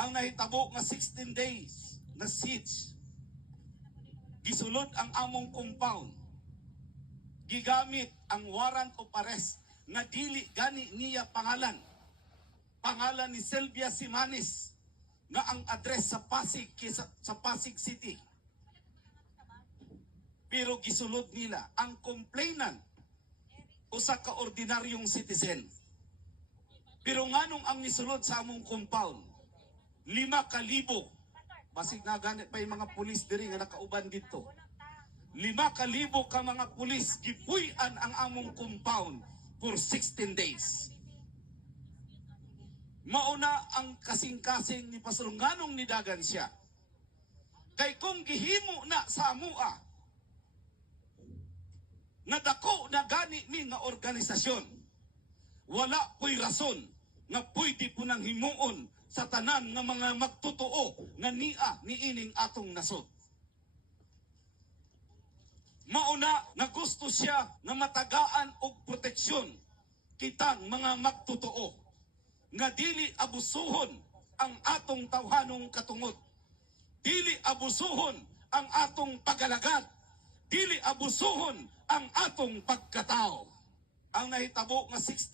ang nahitabo nga 16 days na siege. Gisulod ang among compound. Gigamit ang warrant of arrest nga dili gani niya pangalan. Pangalan ni Sylvia Simanis nga ang address sa Pasig sa Pasig City. Pero gisulod nila ang complainant usa ka ordinaryong citizen. Pero nganong ang nisulod sa among compound 5,000. Basig na ganit pa yung mga pulis diri nga nakauban dito. 5,000 ka mga pulis gipuy-an ang among compound for 16 days. Mauna ang kasing-kasing ni Pastor nganong nidagan siya. Kay kung gihimo na sa amua nga dako na gani mi nga organisasyon, wala po'y rason nga pwede po nang himuon sa tanan nga mga magtotoo nga niya niining atong nasod. Mauna nga gusto siya nga matagaan og proteksyon kitang mga magtotoo nga dili abusuhon ang atong tawhanong katungod, dili abusuhon ang atong pagalagad, dili abusuhon ang atong pagkatao. Ang nahitabo nga 60